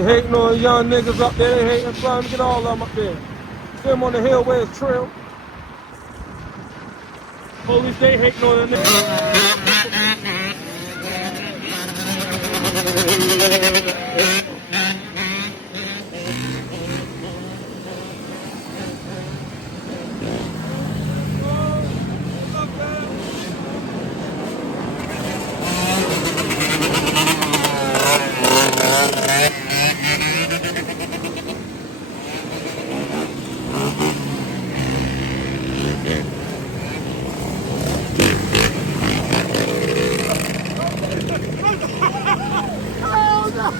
They hating on young niggas up there. They hating, trying to get all of them up there. Them on the Hillways Trail. Police, they hating on the niggas. Oh no!